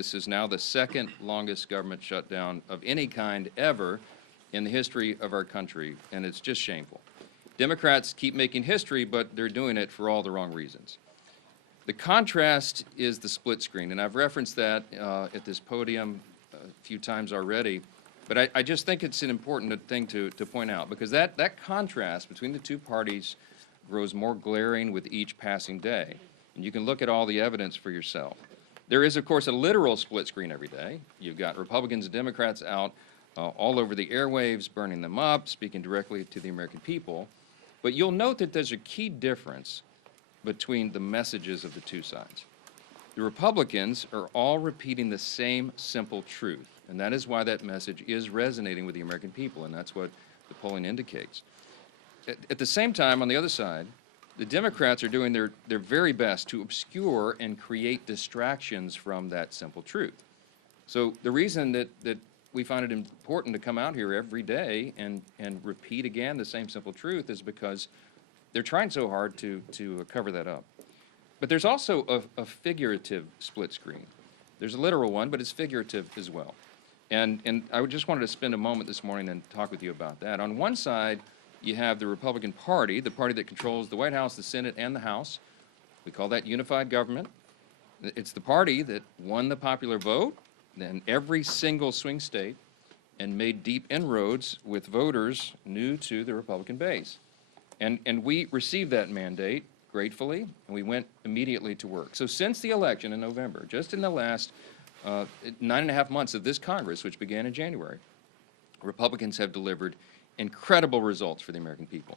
This is now the second longest government shutdown of any kind ever in the history of our country, and it's just shameful. Democrats keep making history, but they're doing it for all the wrong reasons. The contrast is the split screen, and I've referenced that at this podium a few times already, but I just think it's an important thing to point out, because that contrast between the two parties grows more glaring with each passing day, and you can look at all the evidence for yourself. There is, of course, a literal split screen every day. You've got Republicans and Democrats out all over the airwaves, burning them up, speaking directly to the American people. But you'll note that there's a key difference between the messages of the two sides. The Republicans are all repeating the same simple truth, and that is why that message is resonating with the American people, and that's what the polling indicates. At the same time, on the other side, the Democrats are doing their very best to obscure and create distractions from that simple truth. So the reason that we find it important to come out here every day and repeat again the same simple truth is because they're trying so hard to cover that up. But there's also a figurative split screen. There's a literal one, but it's figurative as well. And I just wanted to spend a moment this morning and talk with you about that. On one side, you have the Republican Party, the party that controls the White House, the Senate, and the House. We call that unified government. It's the party that won the popular vote in every single swing state and made deep inroads with voters new to the Republican base. And we received that mandate gratefully, and we went immediately to work. So since the election in November, just in the last 9.5 months of this Congress, which began in January, Republicans have delivered incredible results for the American people.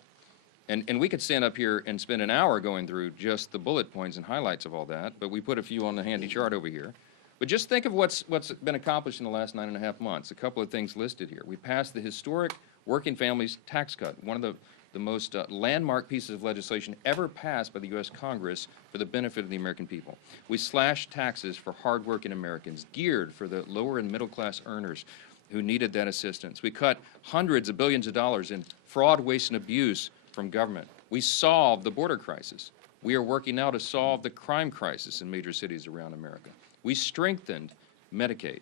And we could stand up here and spend an hour going through just the bullet points and highlights of all that, but we put a few on the handy chart over here. But just think of what's been accomplished in the last 9.5 months. A couple of things listed here. We passed the historic Working Families Tax Cut, one of the most landmark pieces of legislation ever passed by the U.S. Congress for the benefit of the American people. We slashed taxes for hardworking Americans, geared for the lower and middle class earners who needed that assistance. We cut hundreds of billions of dollars in fraud, waste, and abuse from government. We solved the border crisis. We are working now to solve the crime crisis in major cities around America. We strengthened Medicaid.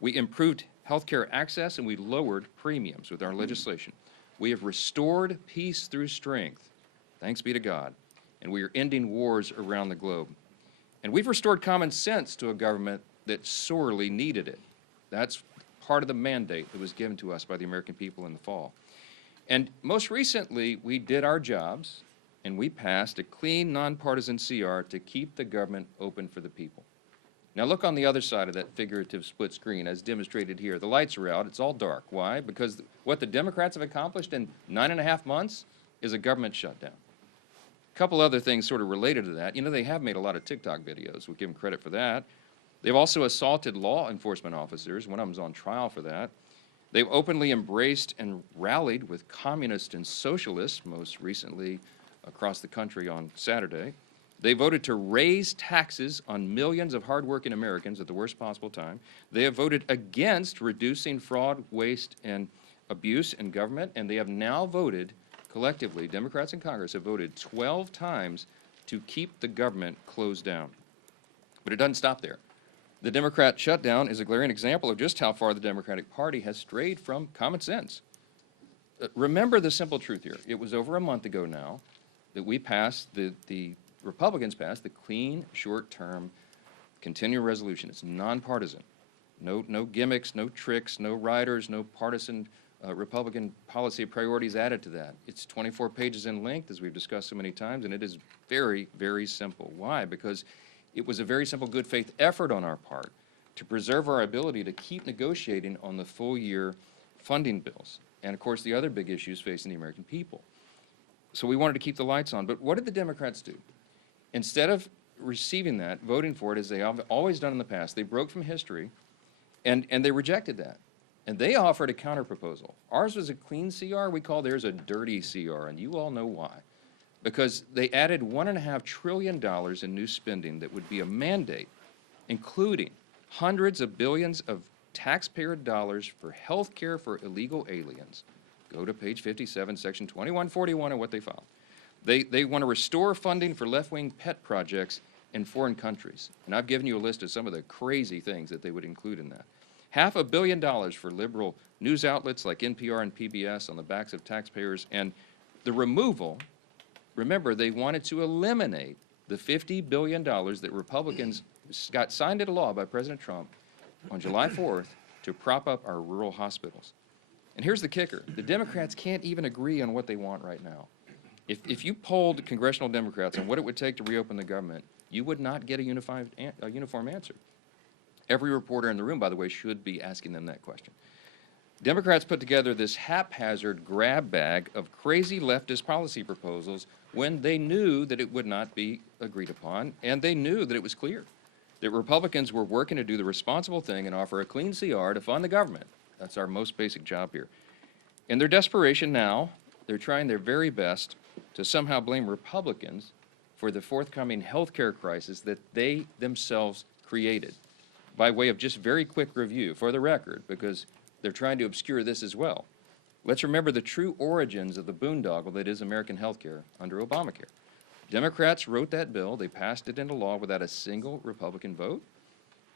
We improved health care access, and we lowered premiums with our legislation. We have restored peace through strength, thanks be to God, and we are ending wars around the globe. And we've restored common sense to a government that sorely needed it. That's part of the mandate that was given to us by the American people in the fall. And most recently, we did our jobs, and we passed a clean, nonpartisan CR to keep the government open for the people. Now look on the other side of that figurative split screen as demonstrated here. The lights are out. It's all dark. Why? Because what the Democrats have accomplished in 9.5 months is a government shutdown. A couple other things sort of related to that. You know, they have made a lot of TikTok videos. We'll give them credit for that. They've also assaulted law enforcement officers. One of them's on trial for that. They've openly embraced and rallied with communists and socialists, most recently across the country on Saturday. They voted to raise taxes on millions of hardworking Americans at the worst possible time. They have voted against reducing fraud, waste, and abuse in government, and they have now voted, collectively, Democrats in Congress have voted 12 times to keep the government closed down. But it doesn't stop there. The Democrat shutdown is a glaring example of just how far the Democratic Party has strayed from common sense. Remember the simple truth here. It was over a month ago now that we passed, the Republicans passed the clean, short-term, continuing resolution. It's nonpartisan. No gimmicks, no tricks, no riders, no partisan Republican policy priorities added to that. It's 24 pages in length, as we've discussed so many times, and it is very, very simple. Why? Because it was a very simple good faith effort on our part to preserve our ability to keep negotiating on the full year funding bills and, of course, the other big issues facing the American people. So we wanted to keep the lights on. But what did the Democrats do? Instead of receiving that, voting for it as they have always done in the past, they broke from history and they rejected that. And they offered a counterproposal. Ours was a clean CR. We call theirs a dirty CR, and you all know why. Because they added $1.5 trillion in new spending that would be a mandate, including hundreds of billions of taxpayer dollars for health care for illegal aliens. Go to page 57, section 2141 of what they filed. They want to restore funding for left-wing pet projects in foreign countries. And I've given you a list of some of the crazy things that they would include in that. $500 million for liberal news outlets like NPR and PBS on the backs of taxpayers, and the removal, remember, they wanted to eliminate the $50 billion that Republicans got signed into law by President Trump on July 4th to prop up our rural hospitals. And here's the kicker. The Democrats can't even agree on what they want right now. If you polled congressional Democrats on what it would take to reopen the government, you would not get a uniform answer. Every reporter in the room, by the way, should be asking them that question. Democrats put together this haphazard grab bag of crazy leftist policy proposals when they knew that it would not be agreed upon, and they knew that it was clear that Republicans were working to do the responsible thing and offer a clean CR to fund the government. That's our most basic job here. In their desperation now, they're trying their very best to somehow blame Republicans for the forthcoming health care crisis that they themselves created, by way of just very quick review, for the record, because they're trying to obscure this as well. Let's remember the true origins of the boondoggle that is American health care under Obamacare. Democrats wrote that bill. They passed it into law without a single Republican vote.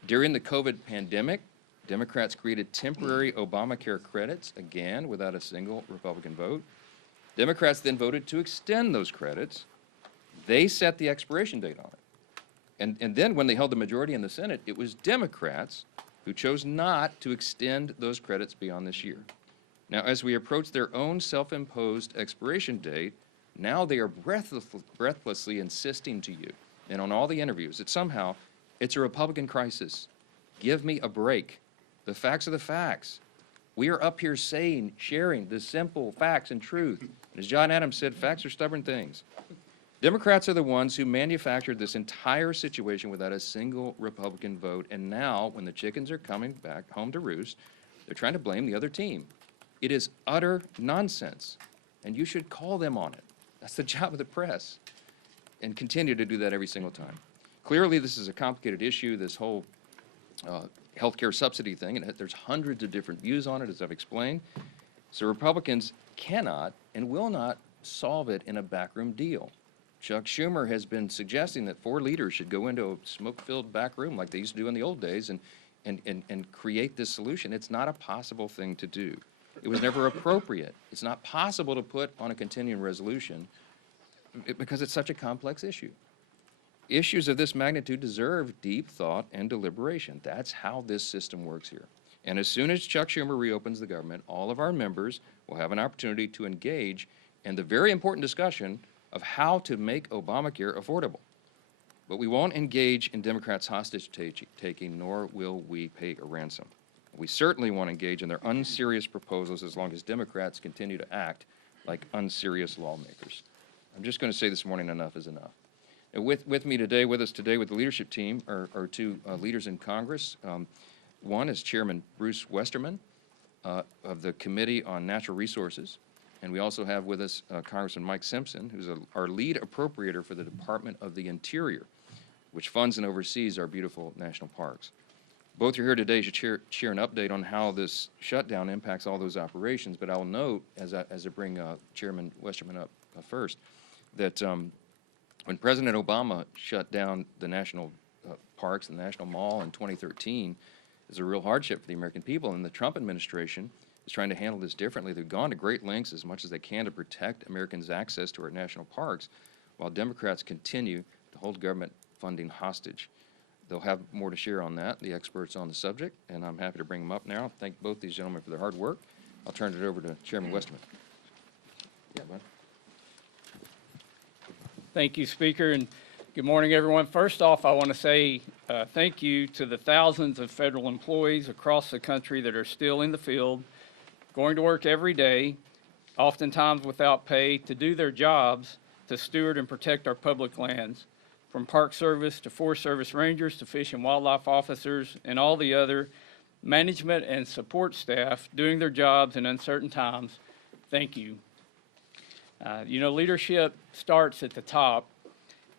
During the COVID pandemic, Democrats created temporary Obamacare credits, again, without a single Republican vote. Democrats then voted to extend those credits. They set the expiration date on it. And then when they held the majority in the Senate, it was Democrats who chose not to extend those credits beyond this year. Now, as we approach their own self-imposed expiration date, now they are breathlessly insisting to you, and on all the interviews, that somehow it's a Republican crisis. Give me a break. The facts are the facts. We are up here saying, sharing the simple facts and truth. And as John Adams said, facts are stubborn things. Democrats are the ones who manufactured this entire situation without a single Republican vote, and now, when the chickens are coming back home to roost, they're trying to blame the other team. It is utter nonsense, and you should call them on it. That's the job of the press, and continue to do that every single time. Clearly, this is a complicated issue, this whole healthcare subsidy thing, and there's hundreds of different views on it, as I've explained. So Republicans cannot and will not solve it in a backroom deal. Chuck Schumer has been suggesting that 4 leaders should go into a smoke-filled back room like they used to do in the old days and create this solution. It's not a possible thing to do. It was never appropriate. It's not possible to put on a continuing resolution because it's such a complex issue. Issues of this magnitude deserve deep thought and deliberation. That's how this system works here. And as soon as Chuck Schumer reopens the government, all of our members will have an opportunity to engage in the very important discussion of how to make Obamacare affordable. But we won't engage in Democrats' hostage-taking, nor will we pay a ransom. We certainly won't engage in their unserious proposals as long as Democrats continue to act like unserious lawmakers. I'm just going to say this morning, enough is enough. And with us today with the leadership team are 2 leaders in Congress. One is Chairman Bruce Westerman of the Committee on Natural Resources. And we also have with us Congressman Mike Simpson, who's our lead appropriator for the Department of the Interior, which funds and oversees our beautiful national parks. Both are here today to share an update on how this shutdown impacts all those operations, but I'll note, as I bring Chairman Westerman up first, that when President Obama shut down the national parks and the National Mall in 2013, it was a real hardship for the American people, and the Trump administration is trying to handle this differently. They've gone to great lengths as much as they can to protect Americans' access to our national parks, while Democrats continue to hold government funding hostage. They'll have more to share on that, the experts on the subject, and I'm happy to bring them up now. Thank both these gentlemen for their hard work. I'll turn it over to Chairman Westerman. Yeah, bud. Thank you, Speaker, and good morning, everyone. First off, I want to say thank you to the thousands of federal employees across the country that are still in the field, going to work every day, oftentimes without pay, to do their jobs to steward and protect our public lands, from Park Service to Forest Service Rangers to Fish and Wildlife officers and all the other management and support staff doing their jobs in uncertain times. Thank you. Leadership starts at the top,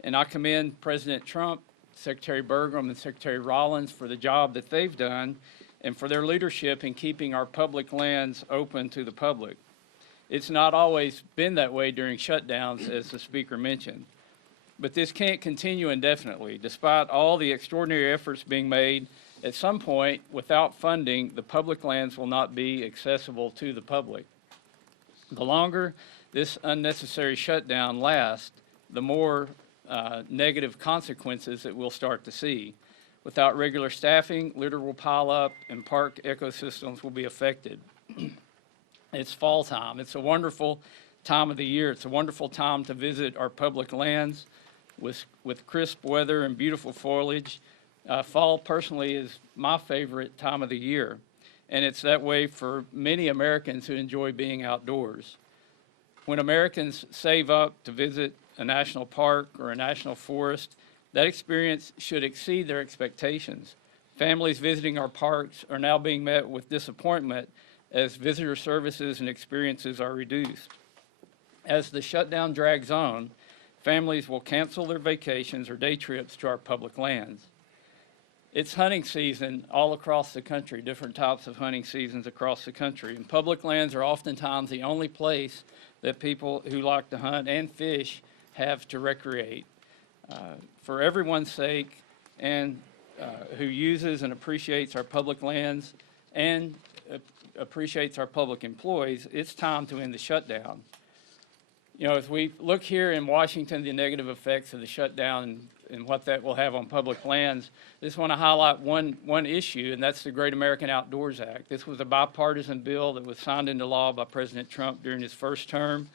and I commend President Trump, Secretary Burgum, and Secretary Rollins for the job that they've done and for their leadership in keeping our public lands open to the public. It's not always been that way during shutdowns, as the Speaker mentioned. But this can't continue indefinitely. Despite all the extraordinary efforts being made, at some point, without funding, the public lands will not be accessible to the public. The longer this unnecessary shutdown lasts, the more negative consequences that we'll start to see. Without regular staffing, litter will pile up and park ecosystems will be affected. It's fall time. It's a wonderful time of the year. It's a wonderful time to visit our public lands with crisp weather and beautiful foliage. Fall personally is my favorite time of the year, and it's that way for many Americans who enjoy being outdoors. When Americans save up to visit a national park or a national forest, that experience should exceed their expectations. Families visiting our parks are now being met with disappointment as visitor services and experiences are reduced. As the shutdown drags on, families will cancel their vacations or day trips to our public lands. It's hunting season all across the country, different types of hunting seasons across the country. And public lands are oftentimes the only place that people who like to hunt and fish have to recreate. For everyone's sake, and who uses and appreciates our public lands and appreciates our public employees, it's time to end the shutdown. You know, as we look here in Washington, the negative effects of the shutdown and what that will have on public lands, I just want to highlight one issue, and that's the Great American Outdoors Act. This was a bipartisan bill that was signed into law by President Trump during his first term.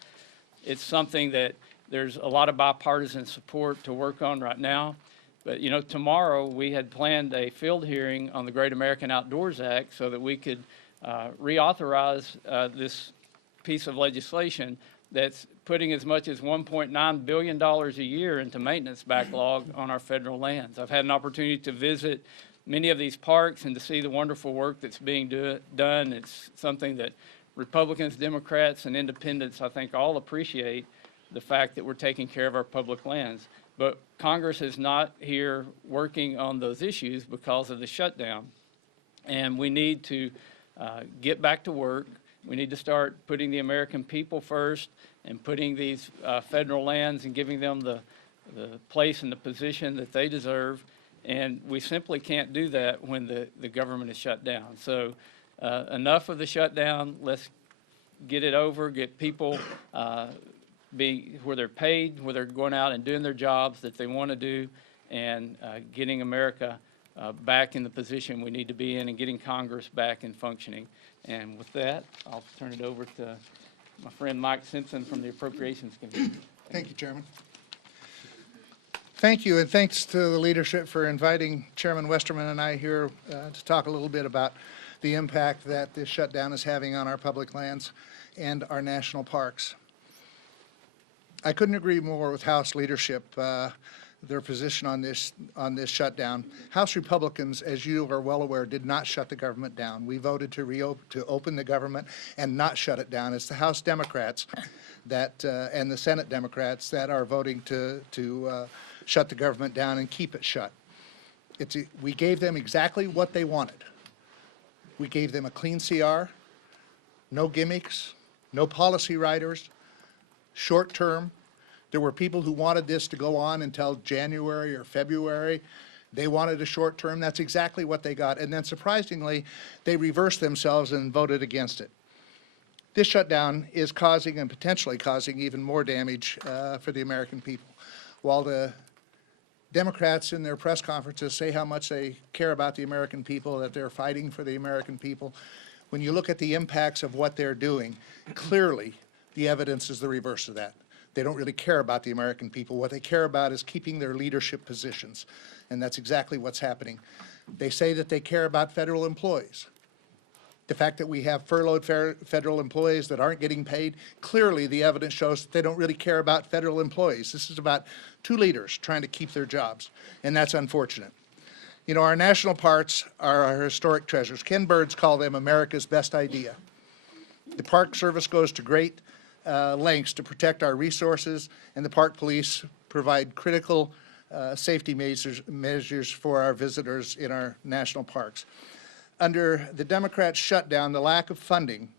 It's something that there's a lot of bipartisan support to work on right now. But, you know, tomorrow we had planned a field hearing on the Great American Outdoors Act so that we could reauthorize this piece of legislation that's putting as much as $1.9 billion a year into maintenance backlog on our federal lands. I've had an opportunity to visit many of these parks and to see the wonderful work that's being done. It's something that Republicans, Democrats, and independents, I think, all appreciate the fact that we're taking care of our public lands. But Congress is not here working on those issues because of the shutdown. And we need to get back to work. We need to start putting the American people first and putting these federal lands and giving them the place and the position that they deserve. And we simply can't do that when the government is shut down. So enough of the shutdown. Let's get it over, get people where they're paid, where they're going out and doing their jobs that they want to do, and getting America back in the position we need to be in and getting Congress back and functioning. And with that, I'll turn it over to my friend Mike Simpson from the Appropriations Committee. Thank you, Chairman. Thank you, and thanks to the leadership for inviting Chairman Westerman and I here to talk a little bit about the impact that this shutdown is having on our public lands and our national parks. I couldn't agree more with House leadership, their position on this shutdown. House Republicans, as you are well aware, did not shut the government down. We voted to open the government and not shut it down. It's the House Democrats that and the Senate Democrats that are voting to shut the government down and keep it shut. We gave them exactly what they wanted. We gave them a clean CR, no gimmicks, no policy riders, short term. There were people who wanted this to go on until January or February. They wanted a short term. That's exactly what they got. And then surprisingly, they reversed themselves and voted against it. This shutdown is causing and potentially causing even more damage for the American people. While the Democrats in their press conferences say how much they care about the American people, that they're fighting for the American people, when you look at the impacts of what they're doing, clearly the evidence is the reverse of that. They don't really care about the American people. What they care about is keeping their leadership positions, and that's exactly what's happening. They say that they care about federal employees. The fact that we have furloughed federal employees that aren't getting paid, clearly the evidence shows that they don't really care about federal employees. This is about two leaders trying to keep their jobs, and that's unfortunate. You know, our national parks are our historic treasures. Ken Burns called them America's best idea. The Park Service goes to great lengths to protect our resources, and the park police provide critical safety measures for our visitors in our national parks. Under the Democrats' shutdown, the lack of funding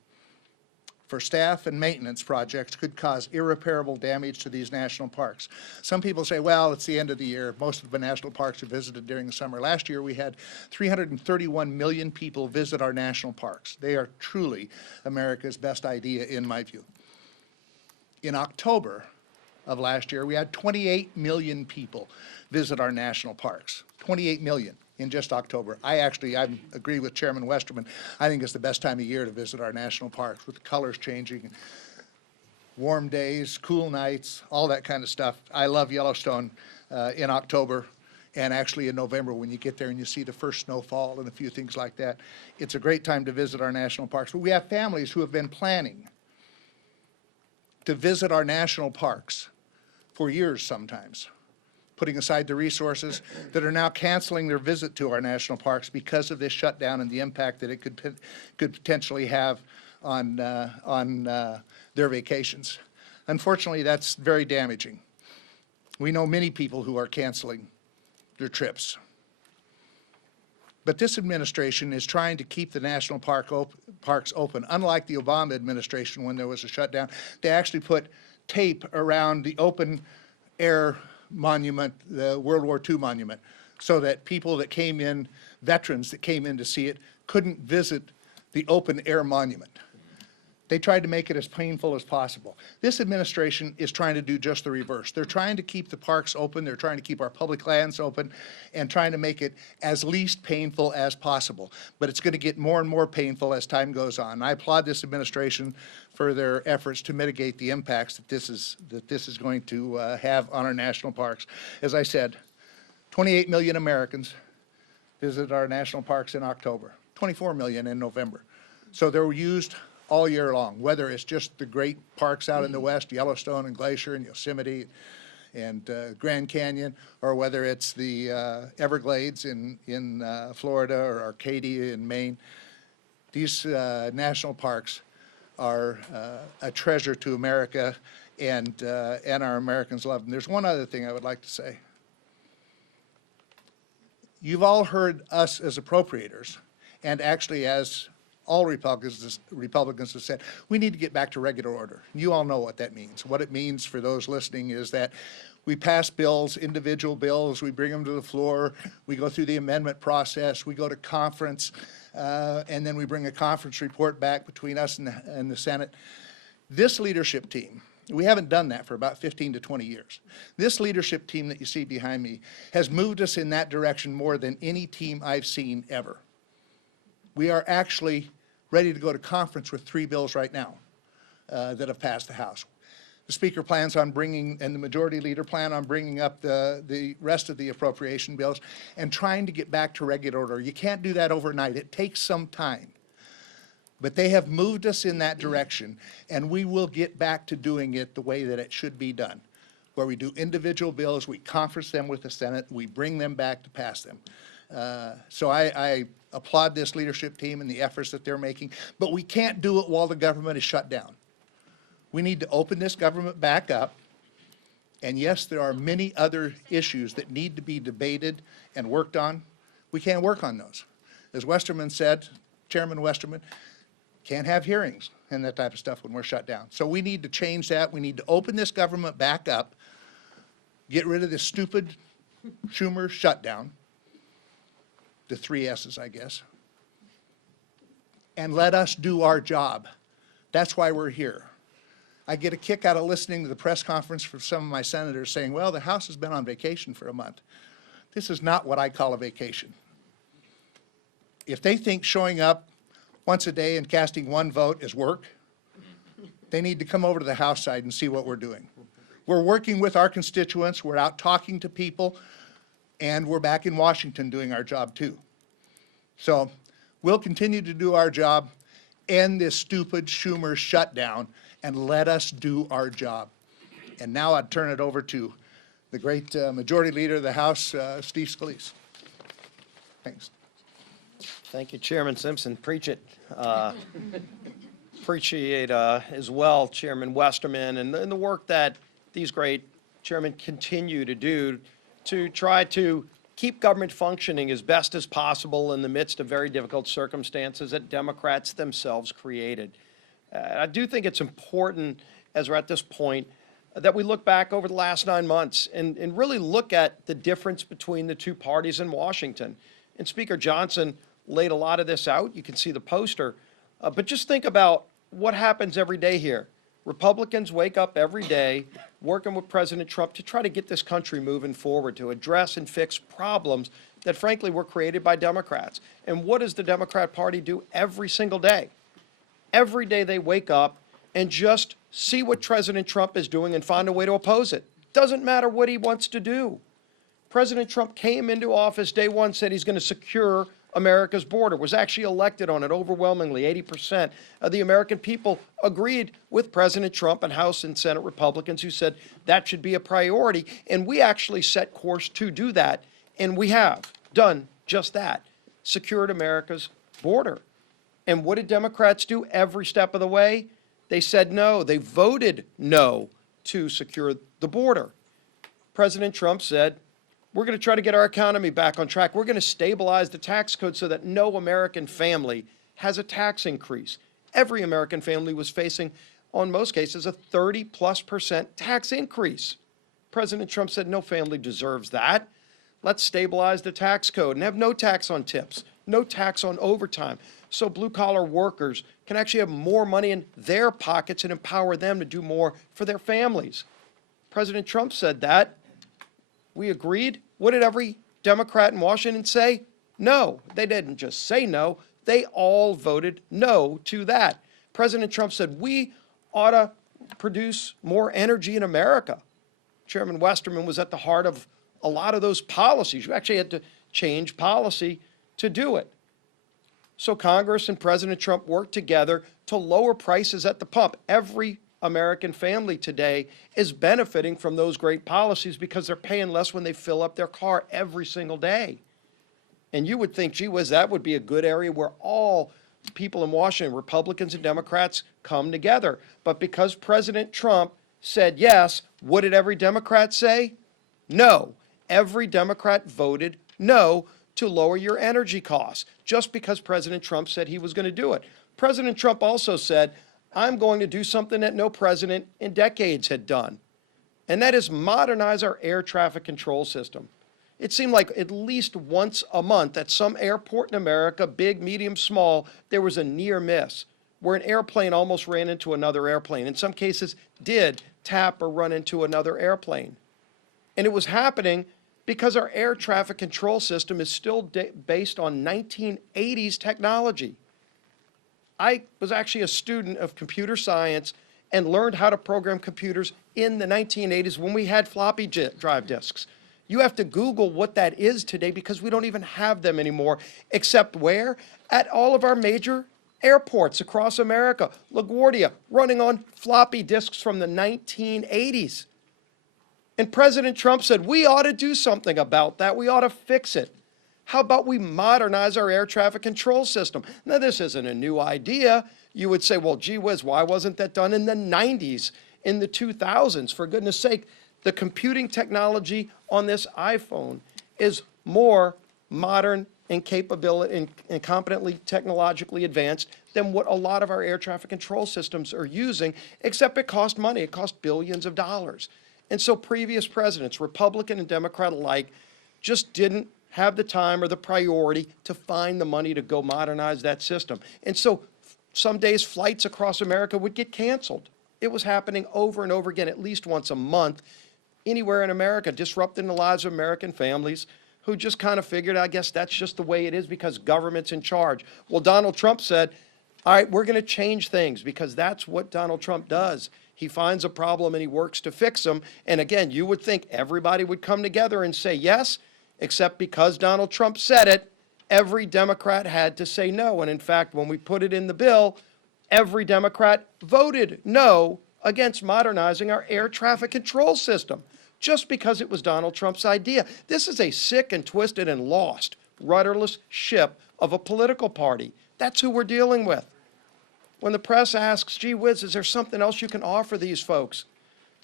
for staff and maintenance projects could cause irreparable damage to these national parks. Some people say, well, it's the end of the year. Most of the national parks are visited during the summer. Last year, we had 331 million people visit our national parks. They are truly America's best idea, in my view. In October of last year, we had 28 million people visit our national parks. 28 million in just October. I agree with Chairman Westerman. I think it's the best time of year to visit our national parks, with the colors changing, warm days, cool nights, all that kind of stuff. I love Yellowstone in October, and actually in November when you get there and you see the first snowfall and a few things like that. It's a great time to visit our national parks. But we have families who have been planning to visit our national parks for years sometimes, putting aside the resources, that are now canceling their visit to our national parks because of this shutdown and the impact that it could potentially have on their vacations. Unfortunately, that's very damaging. We know many people who are canceling their trips. But this administration is trying to keep the national parks open. Unlike the Obama administration when there was a shutdown, they actually put tape around the open air monument, the World War II monument, so that people that came in, veterans that came in to see it, couldn't visit the open air monument. They tried to make it as painful as possible. This administration is trying to do just the reverse. They're trying to keep the parks open, they're trying to keep our public lands open, and trying to make it as least painful as possible. But it's going to get more and more painful as time goes on. I applaud this administration for their efforts to mitigate the impacts that this is going to have on our national parks. As I said, 28 million Americans visited our national parks in October, 24 million in November. So they're used all year long, whether it's just the great parks out in the west, Yellowstone and Glacier and Yosemite and Grand Canyon, or whether it's the Everglades in Florida or Arcadia in Maine. These national parks are a treasure to America, and our Americans love them. There's one other thing I would like to say. You've all heard us as appropriators, and actually as all Republicans have said, we need to get back to regular order. You all know what that means. What it means for those listening is that we pass bills, individual bills, we bring them to the floor, we go through the amendment process, we go to conference, and then we bring a conference report back between us and the Senate. This leadership team, we haven't done that for about 15 to 20 years. This leadership team that you see behind me has moved us in that direction more than any team I've seen ever. We are actually ready to go to conference with 3 bills right now that have passed the House. The Speaker plans on bringing, and the Majority Leader plan on bringing up the rest of the appropriation bills and trying to get back to regular order. You can't do that overnight. It takes some time. But they have moved us in that direction, and we will get back to doing it the way that it should be done, where we do individual bills, we conference them with the Senate, we bring them back to pass them. So I applaud this leadership team and the efforts that they're making, but we can't do it while the government is shut down. We need to open this government back up, and yes, there are many other issues that need to be debated and worked on. We can't work on those. As Westerman said, Chairman Westerman, can't have hearings and that type of stuff when we're shut down. So we need to change that. We need to open this government back up, get rid of this stupid Schumer shutdown, the 3 S's, I guess, and let us do our job. That's why we're here. I get a kick out of listening to the press conference from some of my senators saying, well, the House has been on vacation for a month. This is not what I call a vacation. If they think showing up once a day and casting 1 vote is work, they need to come over to the House side and see what we're doing. We're working with our constituents, we're out talking to people, and we're back in Washington doing our job too. So we'll continue to do our job, end this stupid Schumer shutdown, and let us do our job. And now I'd turn it over to the great Majority Leader of the House, Steve Scalise. Thanks. Thank you, Chairman Simpson. Preach it. Appreciate as well Chairman Westerman and the work that these great chairmen continue to do to try to keep government functioning as best as possible in the midst of very difficult circumstances that Democrats themselves created. I do think it's important, as we're at this point, that we look back over the last 9 months and really look at the difference between the two parties in Washington. And Speaker Johnson laid a lot of this out. You can see the poster. But just think about what happens every day here. Republicans wake up every day working with President Trump to try to get this country moving forward, to address and fix problems that frankly were created by Democrats. And what does the Democrat Party do every single day? Every day they wake up and just see what President Trump is doing and find a way to oppose it. Doesn't matter what he wants to do. President Trump came into office day one, said he's going to secure America's border, was actually elected on it overwhelmingly. 80% of the American people agreed with President Trump and House and Senate Republicans who said that should be a priority. And we actually set course to do that. And we have done just that, secured America's border. And what did Democrats do every step of the way? They said no. They voted no to secure the border. President Trump said, we're going to try to get our economy back on track. We're going to stabilize the tax code so that no American family has a tax increase. Every American family was facing, on most cases, a 30+% tax increase. President Trump said no family deserves that. Let's stabilize the tax code and have no tax on tips, no tax on overtime, so blue-collar workers can actually have more money in their pockets and empower them to do more for their families. President Trump said that. We agreed. What did every Democrat in Washington say? No. They didn't just say no. They all voted no to that. President Trump said we ought to produce more energy in America. Chairman Westerman was at the heart of a lot of those policies. You actually had to change policy to do it. So Congress and President Trump worked together to lower prices at the pump. Every American family today is benefiting from those great policies because they're paying less when they fill up their car every single day. And you would think, gee whiz, that would be a good area where all people in Washington, Republicans and Democrats, come together. But because President Trump said yes, what did every Democrat say? No. Every Democrat voted no to lower your energy costs, just because President Trump said he was going to do it. President Trump also said, I'm going to do something that no president in decades had done, and that is modernize our air traffic control system. It seemed like at least once a month at some airport in America, big, medium, small, there was a near miss where an airplane almost ran into another airplane. In some cases, did tap or run into another airplane. And it was happening because our air traffic control system is still based on 1980s technology. I was actually a student of computer science and learned how to program computers in the 1980s when we had floppy drive disks. You have to Google what that is today because we don't even have them anymore, except where? At all of our major airports across America. LaGuardia running on floppy disks from the 1980s. And President Trump said, we ought to do something about that. We ought to fix it. How about we modernize our air traffic control system? Now, this isn't a new idea. You would say, well, gee whiz, why wasn't that done in the 90s, in the 2000s? For goodness sake, the computing technology on this iPhone is more modern and capability and competently technologically advanced than what a lot of our air traffic control systems are using, except it costs money. It costs billions of dollars. And so previous presidents, Republican and Democrat alike, just didn't have the time or the priority to find the money to go modernize that system. And so some days flights across America would get canceled. It was happening over and over again, at least once a month, anywhere in America, disrupting the lives of American families who just kind of figured, I guess that's just the way it is because government's in charge. Well, Donald Trump said, all right, we're going to change things because that's what Donald Trump does. He finds a problem and he works to fix them. And again, you would think everybody would come together and say yes, except because Donald Trump said it, every Democrat had to say no. And in fact, when we put it in the bill, every Democrat voted no against modernizing our air traffic control system, just because it was Donald Trump's idea. This is a sick and twisted and lost, rudderless ship of a political party. That's who we're dealing with. When the press asks, gee whiz, is there something else you can offer these folks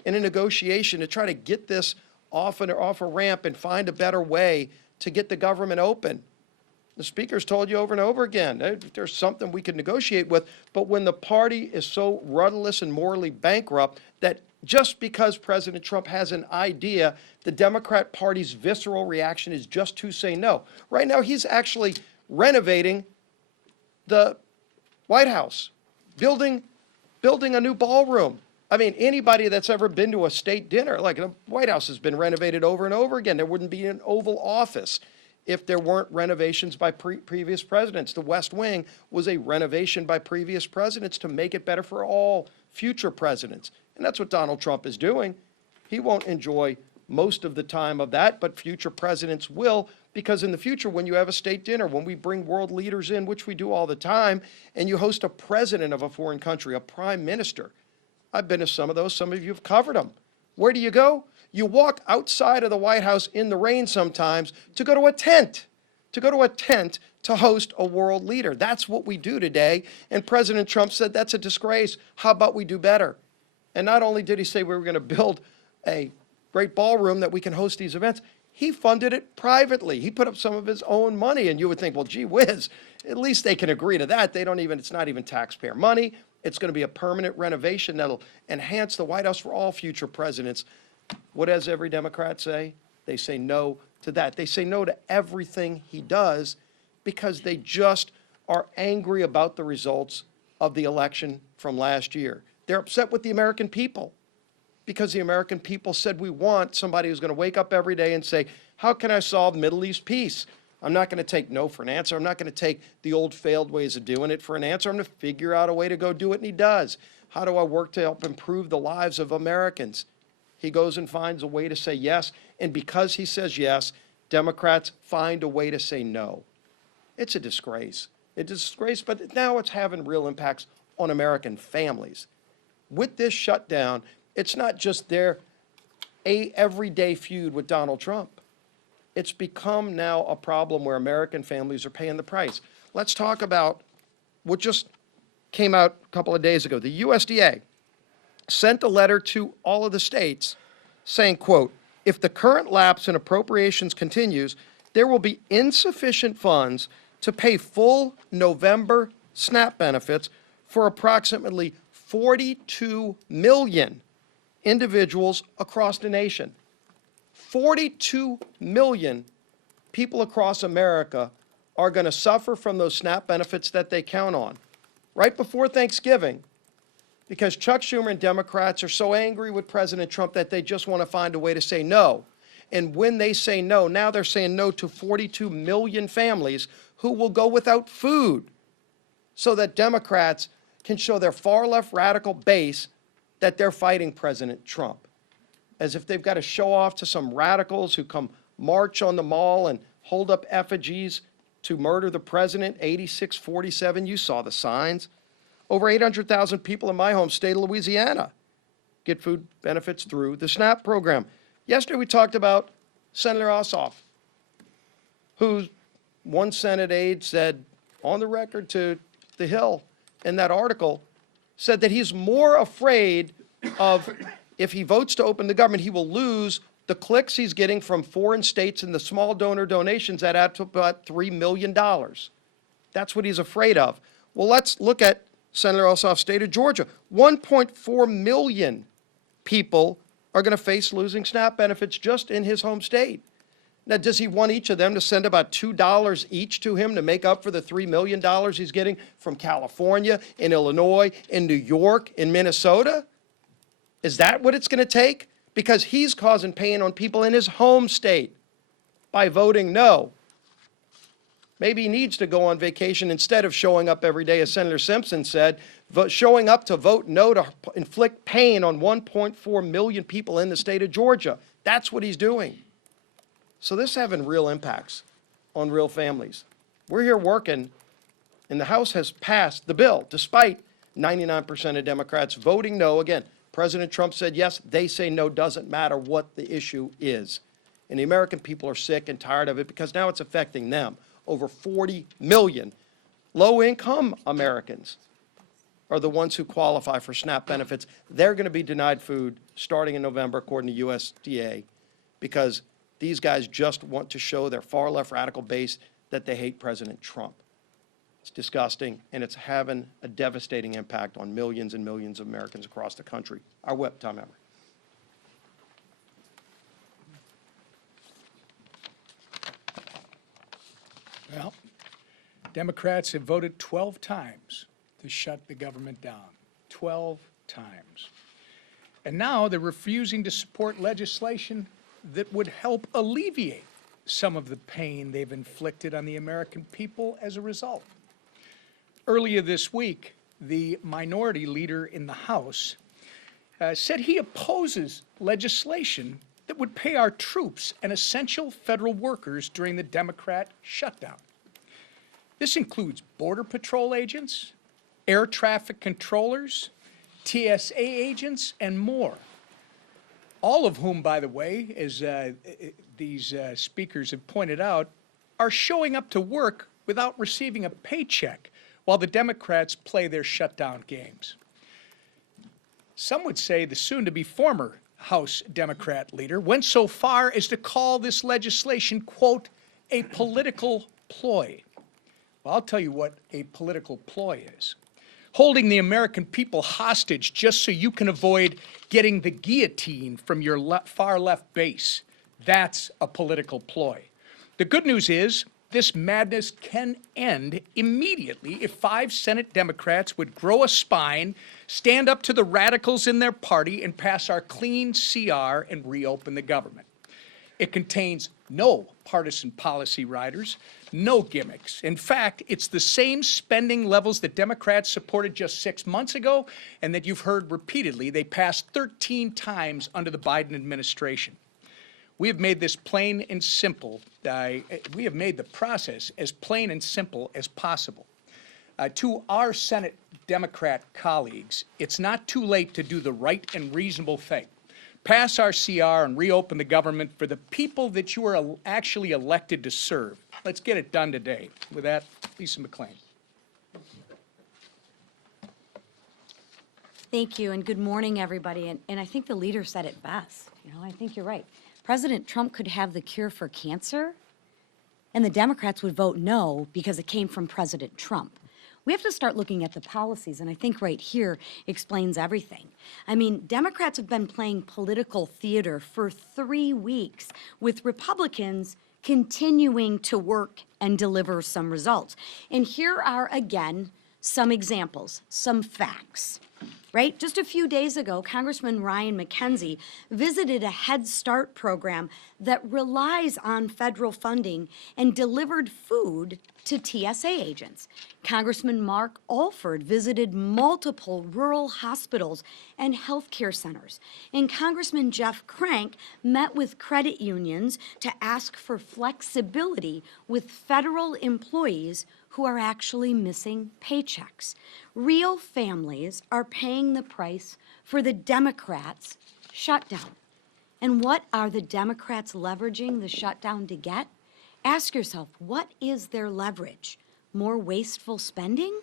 in a negotiation to try to get this off a ramp and find a better way to get the government open? The speaker's told you over and over again, there's something we could negotiate with, but when the party is so rudderless and morally bankrupt that just because President Trump has an idea, the Democrat Party's visceral reaction is just to say no. Right now, he's actually renovating the White House, building a new ballroom. I mean, anybody that's ever been to a state dinner, like the White House has been renovated over and over again. There wouldn't be an Oval Office if there weren't renovations by previous presidents. The West Wing was a renovation by previous presidents to make it better for all future presidents. And that's what Donald Trump is doing. He won't enjoy most of the time of that, but future presidents will, because in the future, when you have a state dinner, when we bring world leaders in, which we do all the time, and you host a president of a foreign country, a prime minister. I've been to some of those. Some of you have covered them. Where do you go? You walk outside of the White House in the rain sometimes to go to a tent, to host a world leader. That's what we do today. And President Trump said that's a disgrace. How about we do better? And not only did he say we were going to build a great ballroom that we can host these events, he funded it privately. He put up some of his own money. And you would think, well, gee whiz, at least they can agree to that. It's not even taxpayer money. It's going to be a permanent renovation that'll enhance the White House for all future presidents. What does every Democrat say? They say no to that. They say no to everything he does because they just are angry about the results of the election from last year. They're upset with the American people because the American people said we want somebody who's going to wake up every day and say, how can I solve Middle East peace? I'm not going to take no for an answer. I'm not going to take the old failed ways of doing it for an answer. I'm going to figure out a way to go do it, and he does. How do I work to help improve the lives of Americans? He goes and finds a way to say yes, and because he says yes, Democrats find a way to say no. It's a disgrace. It's a disgrace, but now it's having real impacts on American families. With this shutdown, it's not just their everyday feud with Donald Trump. It's become now a problem where American families are paying the price. Let's talk about what just came out a couple of days ago. The USDA sent a letter to all of the states saying, quote, if the current lapse in appropriations continues, there will be insufficient funds to pay full November SNAP benefits for approximately 42 million individuals across the nation. 42 million people across America are going to suffer from those SNAP benefits that they count on. Right before Thanksgiving, because Chuck Schumer and Democrats are so angry with President Trump that they just want to find a way to say no. And when they say no, now they're saying no to 42 million families who will go without food so that Democrats can show their far left radical base that they're fighting President Trump. As if they've got to show off to some radicals who come march on the mall and hold up effigies to murder the president, 8647, you saw the signs. Over 800,000 people in my home state of Louisiana get food benefits through the SNAP program. Yesterday we talked about Senator Ossoff, who one Senate aide said on the record to The Hill in that article, said that he's more afraid of if he votes to open the government, he will lose the clicks he's getting from foreign states and the small donor donations that add to about $3 million. That's what he's afraid of. Well, let's look at Senator Ossoff's state of Georgia. 1.4 million people are going to face losing SNAP benefits just in his home state. Now, does he want each of them to send about $2 each to him to make up for the $3 million he's getting from California, in Illinois, in New York, in Minnesota? Is that what it's going to take? Because he's causing pain on people in his home state by voting no. Maybe he needs to go on vacation instead of showing up every day, as Senator Simpson said, showing up to vote no to inflict pain on 1.4 million people in the state of Georgia. That's what he's doing. So this is having real impacts on real families. We're here working, and the House has passed the bill, despite 99% of Democrats voting no. Again, President Trump said yes, they say no, doesn't matter what the issue is. And the American people are sick and tired of it because now it's affecting them. Over 40 million low-income Americans are the ones who qualify for SNAP benefits. They're going to be denied food starting in November, according to USDA, because these guys just want to show their far-left radical base that they hate President Trump. It's disgusting, and it's having a devastating impact on millions and millions of Americans across the country. Our whip, Tom Emory. Well, Democrats have voted 12 times to shut the government down. 12 times. And now they're refusing to support legislation that would help alleviate some of the pain they've inflicted on the American people as a result. Earlier this week, the minority leader in the House said he opposes legislation that would pay our troops and essential federal workers during the Democrat shutdown. This includes Border Patrol agents, air traffic controllers, TSA agents, and more. All of whom, by the way, as these speakers have pointed out, are showing up to work without receiving a paycheck while the Democrats play their shutdown games. Some would say the soon-to-be former House Democrat leader went so far as to call this legislation, quote, a political ploy. Well, I'll tell you what a political ploy is. Holding the American people hostage just so you can avoid getting the guillotine from your far left base. That's a political ploy. The good news is this madness can end immediately if 5 Senate Democrats would grow a spine, stand up to the radicals in their party, and pass our clean CR and reopen the government. It contains no partisan policy riders, no gimmicks. In fact, it's the same spending levels that Democrats supported just 6 months ago and that you've heard repeatedly they passed 13 times under the Biden administration. We have made this plain and simple. We have made the process as plain and simple as possible. To our Senate Democrat colleagues, it's not too late to do the right and reasonable thing. Pass our CR and reopen the government for the people that you are actually elected to serve. Let's get it done today. With that, Lisa McClain. Thank you, and good morning, everybody. And I think the leader said it best. I think you're right. President Trump could have the cure for cancer, and the Democrats would vote no because it came from President Trump. We have to start looking at the policies, and I think right here explains everything. I mean, Democrats have been playing political theater for 3 weeks with Republicans continuing to work and deliver some results. And here are, again, some examples, some facts. Right? Just a few days ago, Congressman Ryan McKenzie visited a Head Start program that relies on federal funding and delivered food to TSA agents. Congressman Mark Alford visited multiple rural hospitals and healthcare centers. And Congressman Jeff Crank met with credit unions to ask for flexibility with federal employees who are actually missing paychecks. Real families are paying the price for the Democrats' shutdown. And what are the Democrats leveraging the shutdown to get? Ask yourself, what is their leverage? More wasteful spending?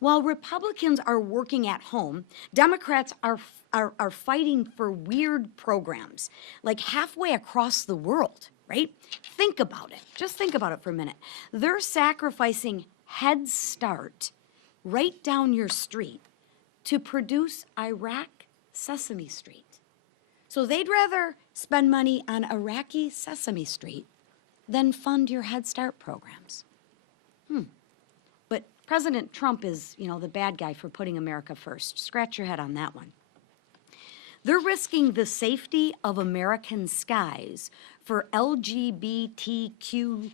While Republicans are working at home, Democrats are fighting for weird programs, like halfway across the world. Right? Think about it. Just think about it for a minute. They're sacrificing Head Start right down your street to produce Iraq Sesame Street. So they'd rather spend money on Iraqi Sesame Street than fund your Head Start programs. But President Trump is, the bad guy for putting America first. Scratch your head on that one. They're risking the safety of American skies for LGBTQI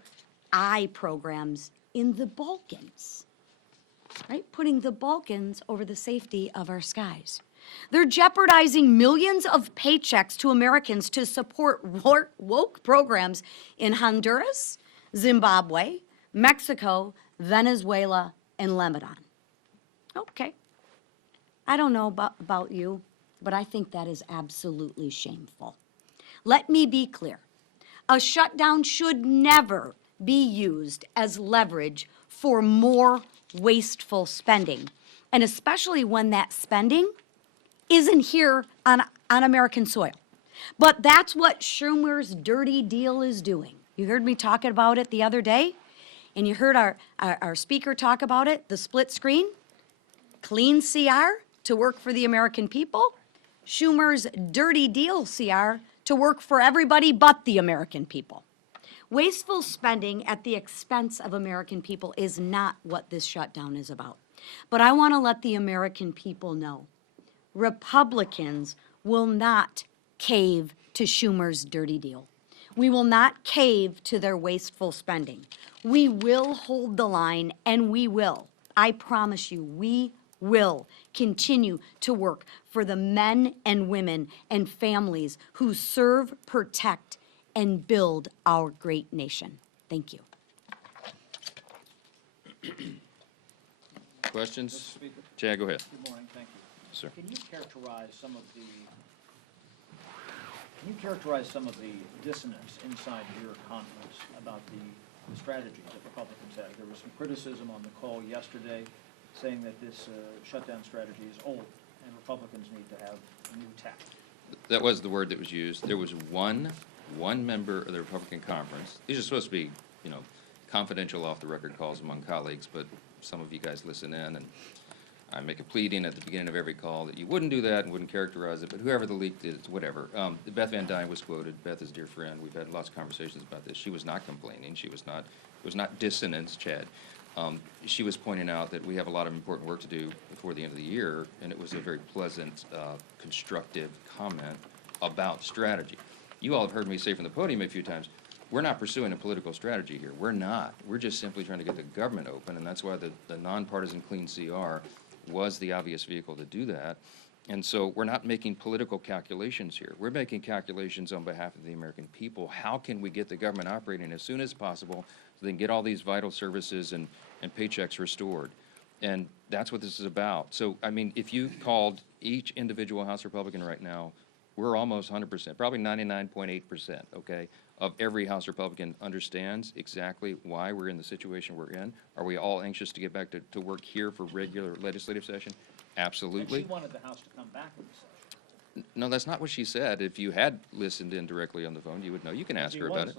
programs in the Balkans, right? Putting the Balkans over the safety of our skies. They're jeopardizing millions of paychecks to Americans to support woke programs in Honduras, Zimbabwe, Mexico, Venezuela, and Lebanon. Okay. I don't know about you, but I think that is absolutely shameful. Let me be clear. A shutdown should never be used as leverage for more wasteful spending, and especially when that spending isn't here on American soil. But that's what Schumer's dirty deal is doing. You heard me talking about it the other day. And you heard our speaker talk about it, the split screen, clean CR to work for the American people, Schumer's dirty deal CR to work for everybody but the American people. Wasteful spending at the expense of American people is not what this shutdown is about. But I want to let the American people know, Republicans will not cave to Schumer's dirty deal. We will not cave to their wasteful spending. We will hold the line, and we will. I promise you, we will continue to work for the men and women and families who serve, protect, and build our great nation. Thank you. Questions? Chad, go ahead. Good morning, thank you. Sir. Can you characterize some of the dissonance inside your conference about the strategies that Republicans have? There was some criticism on the call yesterday saying that this shutdown strategy is old and Republicans need to have a new tack. That was the word that was used. There was one member of the Republican conference. These are supposed to be, confidential off-the-record calls among colleagues, but some of you guys listen in, and I make a pleading at the beginning of every call that you wouldn't do that and wouldn't characterize it, but whoever the leak is, whatever. Beth Van Dyne was quoted. Beth is a dear friend. We've had lots of conversations about this. She was not complaining. It was not dissonance, Chad. She was pointing out that we have a lot of important work to do before the end of the year, and it was a very pleasant, constructive comment about strategy. You all have heard me say from the podium a few times, we're not pursuing a political strategy here. We're not. We're just simply trying to get the government open, and that's why the nonpartisan clean CR was the obvious vehicle to do that. And so we're not making political calculations here. We're making calculations on behalf of the American people. How can we get the government operating as soon as possible so they can get all these vital services and paychecks restored? And that's what this is about. So, I mean, if you called each individual House Republican right now, we're almost 100%, probably 99.8%, okay, of every House Republican understands exactly why we're in the situation we're in. Are we all anxious to get back to work here for regular legislative session? Absolutely. And she wanted the House to come back with the session. No, that's not what she said. If you had listened in directly on the phone, you would know. You can ask her about it.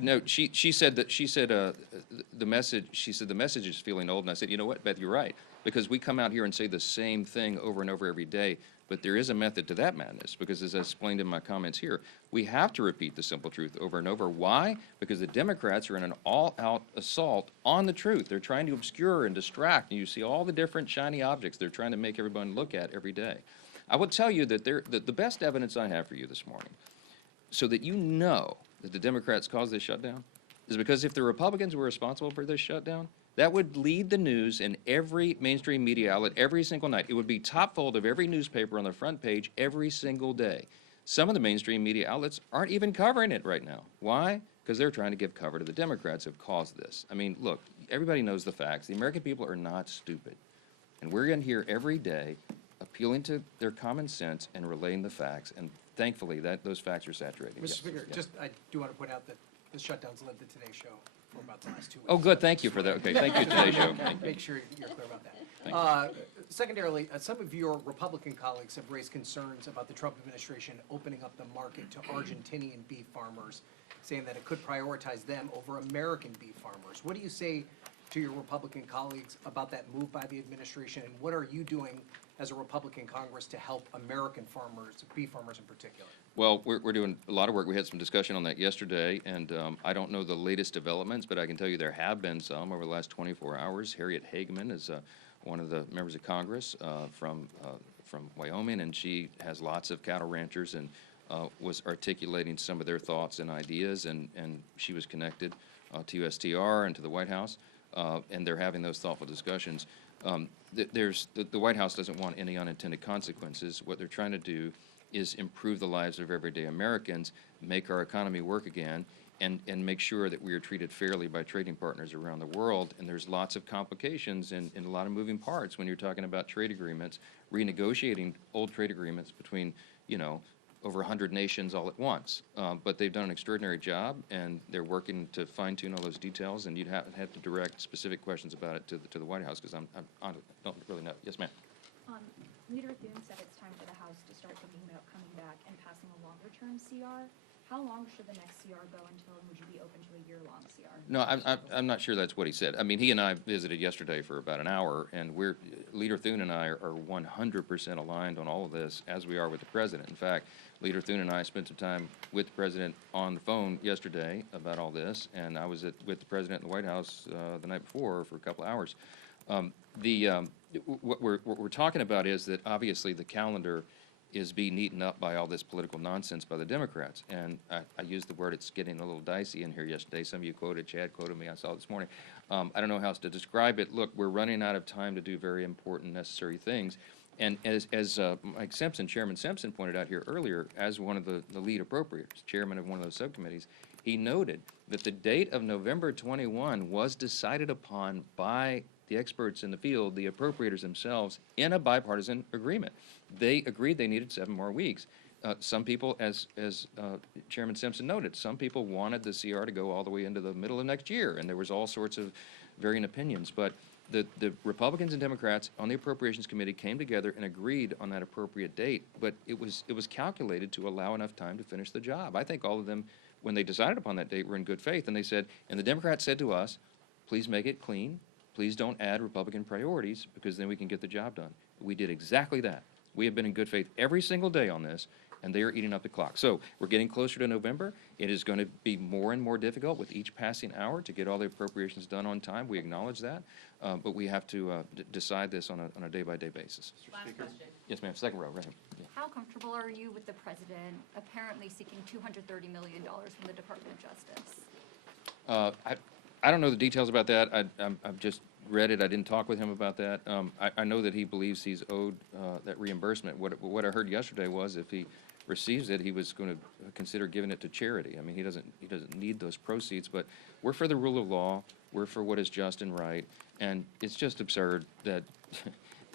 No, she said the message is feeling old, and I said, you know what, Beth, you're right, because we come out here and say the same thing over and over every day, but there is a method to that madness, because as I explained in my comments here, we have to repeat the simple truth over and over. Why? Because the Democrats are in an all-out assault on the truth. They're trying to obscure and distract, and you see all the different shiny objects they're trying to make everyone look at every day. I will tell you that the best evidence I have for you this morning, so that you know that the Democrats caused this shutdown, is because if the Republicans were responsible for this shutdown, that would lead the news in every mainstream media outlet every single night. It would be top fold of every newspaper on the front page every single day. Some of the mainstream media outlets aren't even covering it right now. Why? Because they're trying to give cover to the Democrats who have caused this. I mean, look, everybody knows the facts. The American people are not stupid. And we're in here every day appealing to their common sense and relaying the facts. And thankfully, those facts are saturated. Mr. Yes. Speaker, Yes. I do want to point out that the shutdown's led the Today Show for about the last 2 weeks. Oh, good, thank you for that. Okay, thank you, Today Show. Thank you. Make sure you're clear about Thank that. Secondarily, some of your Republican colleagues have raised concerns about the Trump administration opening up the market to Argentinian beef farmers, saying that it could prioritize them over American beef farmers. What do you say to your Republican colleagues about that move by the administration, and what are you doing as a Republican Congress to help American farmers, beef farmers in particular? Well, we're doing a lot of work. We had some discussion on that yesterday, and I don't know the latest developments, but I can tell you there have been some over the last 24 hours. Harriet Hageman is one of the members of Congress from Wyoming, and she has lots of cattle ranchers and was articulating some of their thoughts and ideas, and she was connected to USTR and to the White House, and they're having those thoughtful discussions. The White House doesn't want any unintended consequences. What they're trying to do is improve the lives of everyday Americans, make our economy work again, and make sure that we are treated fairly by trading partners around the world. And there's lots of complications and a lot of moving parts when you're talking about trade agreements, renegotiating old trade agreements between, over 100 nations all at once. But they've done an extraordinary job, and they're working to fine-tune all those details, and you'd have to direct specific questions about it to the White House, because I don't really know. Yes, ma'am. Leader Thune said it's time for the House to start thinking about coming back and passing a longer-term CR. How long should the next CR go until, and would you be open to a year-long CR? No, I'm not sure that's what he said. I mean, he and I visited yesterday for about an hour, and Leader Thune and I are 100% aligned on all of this, as we are with the president. In fact, Leader Thune and I spent some time with the president on the phone yesterday about all this, and I was with the president in the White House the night before for a couple of hours. What we're talking about is that obviously the calendar is being eaten up by all this political nonsense by the Democrats. And I used the word, it's getting a little dicey in here yesterday. Some of you quoted, Chad quoted me, I saw it this morning. I don't know how else to describe it. Look, we're running out of time to do very important, necessary things. And as Mike Simpson, Chairman Simpson pointed out here earlier, as one of the lead appropriators, chairman of one of those subcommittees, he noted that the date of November 21 was decided upon by the experts in the field, the appropriators themselves, in a bipartisan agreement. They agreed they needed 7 more weeks. Some people, as Chairman Simpson noted, some people wanted the CR to go all the way into the middle of next year, and there was all sorts of varying opinions. But the Republicans and Democrats on the Appropriations Committee came together and agreed on that appropriate date, but it was calculated to allow enough time to finish the job. I think all of them, when they decided upon that date, were in good faith, and they said, and the Democrats said to us, please make it clean. Please don't add Republican priorities, because then we can get the job done. We did exactly that. We have been in good faith every single day on this, and they are eating up the clock. So we're getting closer to November. It is going to be more and more difficult with each passing hour to get all the appropriations done on time. We acknowledge that, but we have to decide this on a day-by-day basis. Last question. Yes, ma'am. Second row, right here. Yeah. How comfortable are you with the president apparently seeking $230 million from the Department of Justice? I don't know the details about that. I've just read it. I didn't talk with him about that. I know that he believes he's owed that reimbursement. What I heard yesterday was if he receives it, he was going to consider giving it to charity. I mean, he doesn't need those proceeds, but we're for the rule of law. We're for what is just and right. And it's just absurd that,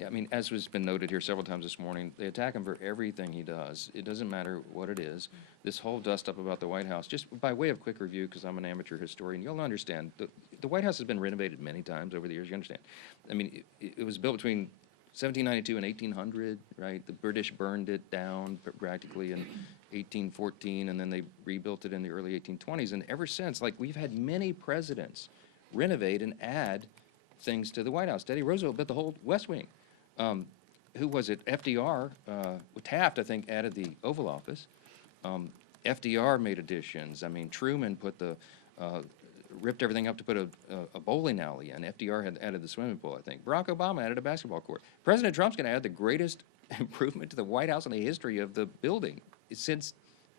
I mean, as has been noted here several times this morning, they attack him for everything he does. It doesn't matter what it is. This whole dust-up about the White House, just by way of quick review, because I'm an amateur historian, you'll understand, the White House has been renovated many times over the years, you understand. I mean, it was built between 1792 and 1800, right? The British burned it down practically in 1814, and then they rebuilt it in the early 1820s. And ever since, like, we've had many presidents renovate and add things to the White House. Teddy Roosevelt built the whole West Wing. Who was it? FDR, Taft, I think, added the Oval Office. FDR made additions. I mean, Truman ripped everything up to put a bowling alley in. FDR had added the swimming pool, I think. Barack Obama added a basketball court. President Trump's going to add the greatest improvement to the White House in the history of the building since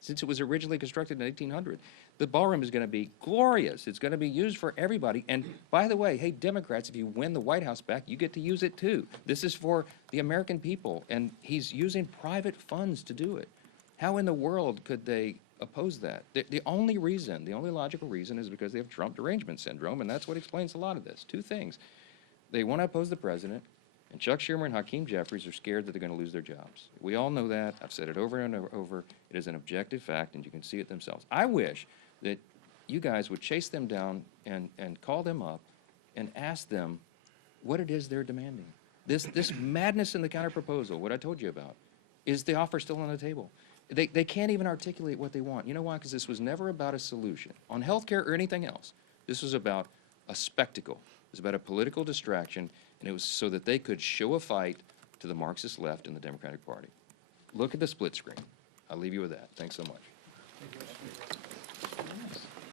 it was originally constructed in 1800. The ballroom is going to be glorious. It's going to be used for everybody. And by the way, hey, Democrats, if you win the White House back, you get to use it too. This is for the American people, and he's using private funds to do it. How in the world could they oppose that? The only logical reason is because they have Trump derangement syndrome, and that's what explains a lot of this. 2 things. They want to oppose the president, and Chuck Schumer and Hakeem Jeffries are scared that they're going to lose their jobs. We all know that. I've said it over and over. It is an objective fact, and you can see it themselves. I wish that you guys would chase them down and call them up and ask them what it is they're demanding. This madness in the counterproposal, what I told you about, is the offer still on the table? They can't even articulate what they want. You know why? Because this was never about a solution on health care or anything else. This was about a spectacle. It was about a political distraction, and it was so that they could show a fight to the Marxist left in the Democratic Party. Look at the split screen. I'll leave you with that. Thanks so much.